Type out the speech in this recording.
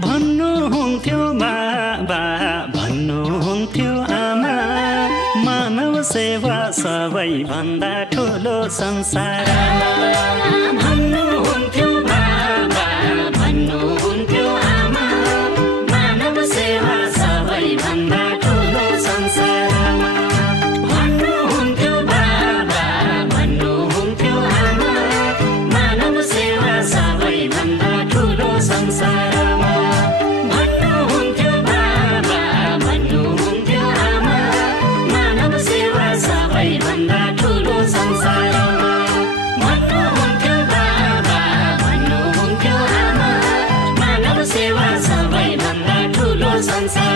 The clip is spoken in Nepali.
भन्नुहुन्थ्यो बाबा भन्नुहुन्थ्यो आमा मानव सेवा सबैभन्दा ठुलो संसारमा भन्नुहुन्थ्यो बाबा भन्नुहुन्थ्यो आमा मानव सेवा सबैभन्दा ठुलो संसारमा भन्नुहुन्थ्यो बाबा भन्नुहुन्थ्यो आमा मानव सेवा सबैभन्दा ठुलो संसारमा भन्नुहुन्थ्यो बाबा भन्नुहुन्थ्यो आमा मानव सेवा सबैभन्दा ठुलो संसारमा भन्नुहुन्थ्यो बाबा भन्नुहुन्थ्यो आमा मानव सेवा सबैभन्दा ठुलो संसार